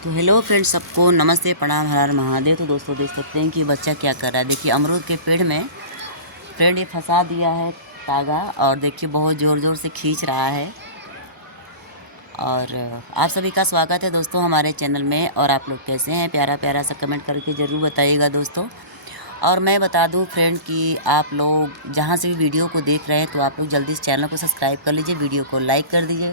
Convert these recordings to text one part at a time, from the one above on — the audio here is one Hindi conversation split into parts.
तो हेलो फ्रेंड्स, सबको नमस्ते, प्रणाम, हर हर महादेव। तो दोस्तों देख सकते हैं कि बच्चा क्या कर रहा है। देखिए अमरूद के पेड़ में फ्रेंड ये फंसा दिया है तागा, और देखिए बहुत ज़ोर ज़ोर से खींच रहा है। और आप सभी का स्वागत है दोस्तों हमारे चैनल में। और आप लोग कैसे हैं, प्यारा प्यारा सा कमेंट करके ज़रूर बताइएगा दोस्तों। और मैं बता दूं फ्रेंड कि आप लोग जहां से भी वीडियो को देख रहे हैं तो आप लोग जल्दी से चैनल को सब्सक्राइब कर लीजिए, वीडियो को लाइक कर दीजिए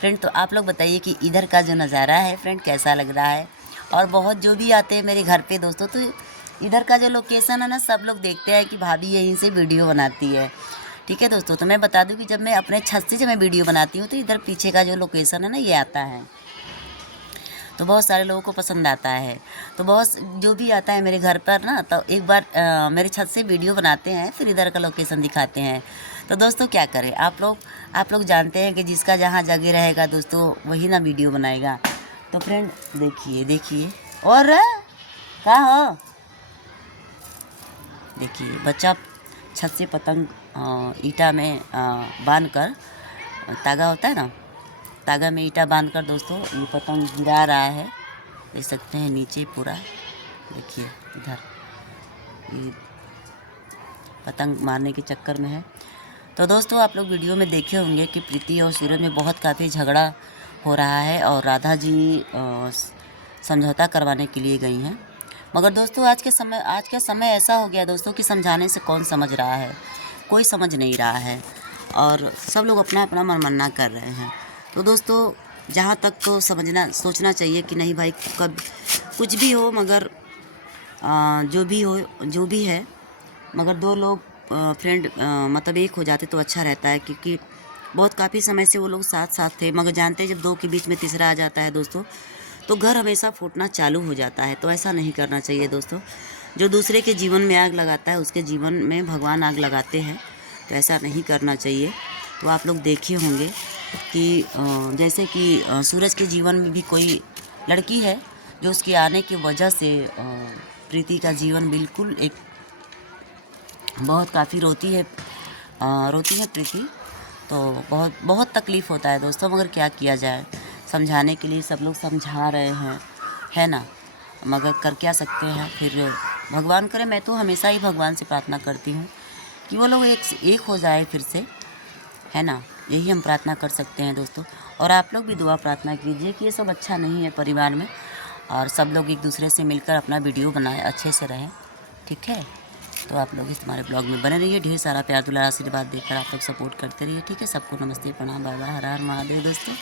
फ्रेंड। तो आप लोग बताइए कि इधर का जो नज़ारा है फ्रेंड कैसा लग रहा है। और बहुत जो भी आते हैं मेरे घर पे दोस्तों, तो इधर का जो लोकेशन है ना, सब लोग देखते हैं कि भाभी यहीं से वीडियो बनाती है। ठीक है दोस्तों, तो मैं बता दूं कि जब मैं अपने छत से जब मैं वीडियो बनाती हूँ तो इधर पीछे का जो लोकेशन है ना, ये आता है। तो बहुत सारे लोगों को पसंद आता है। तो बहुत जो भी आता है मेरे घर पर ना, तो एक बार मेरे छत से वीडियो बनाते हैं, फिर इधर का लोकेशन दिखाते हैं। तो दोस्तों क्या करें, आप लोग जानते हैं कि जिसका जहाँ जगह रहेगा दोस्तों वही ना वीडियो बनाएगा। तो फ्रेंड देखिए देखिए, और कहाँ हो, देखिए बच्चा छत से पतंग ईटा में बांध कर, तागा होता है ना, तागा में ईटा बांधकर दोस्तों ये पतंग गिरा रहा है। देख सकते हैं नीचे पूरा, देखिए इधर ये पतंग मारने के चक्कर में है। तो दोस्तों आप लोग वीडियो में देखे होंगे कि प्रीति और सूरज में बहुत काफ़ी झगड़ा हो रहा है, और राधा जी समझौता करवाने के लिए गई हैं। मगर दोस्तों आज का समय ऐसा हो गया दोस्तों कि समझाने से कौन समझ रहा है, कोई समझ नहीं रहा है, और सब लोग अपना अपना मनमाना कर रहे हैं। तो दोस्तों जहाँ तक तो सोचना चाहिए कि नहीं भाई, कब कुछ भी हो, मगर जो भी है, मगर दो लोग फ्रेंड मतलब एक हो जाते तो अच्छा रहता है। क्योंकि बहुत काफ़ी समय से वो लोग साथ साथ थे, मगर जानते हैं जब दो के बीच में तीसरा आ जाता है दोस्तों, तो घर हमेशा फूटना चालू हो जाता है। तो ऐसा नहीं करना चाहिए दोस्तों। जो दूसरे के जीवन में आग लगाता है उसके जीवन में भगवान आग लगाते हैं, तो ऐसा नहीं करना चाहिए। तो आप लोग देखे होंगे कि जैसे कि सूरज के जीवन में भी कोई लड़की है, जो उसके आने की वजह से प्रीति का जीवन बिल्कुल एक बहुत काफ़ी रोती है प्रीति। तो बहुत बहुत तकलीफ़ होता है दोस्तों, मगर क्या किया जाए, समझाने के लिए सब लोग समझा रहे हैं, है ना, मगर कर क्या सकते हैं। फिर भगवान करे, मैं तो हमेशा ही भगवान से प्रार्थना करती हूँ कि वो लोग एक हो जाए फिर से, है ना, यही हम प्रार्थना कर सकते हैं दोस्तों। और आप लोग भी दुआ प्रार्थना कीजिए कि ये सब अच्छा नहीं है परिवार में, और सब लोग एक दूसरे से मिलकर अपना वीडियो बनाएं, अच्छे से रहें। ठीक है, तो आप लोग इस हमारे ब्लॉग में बने रहिए, ढेर सारा प्यार दुलार आशीर्वाद देकर आप लोग सपोर्ट करते रहिए। ठीक है, सबको नमस्ते, प्रणाम, बाय बाय, हर हर महादेव दोस्तों।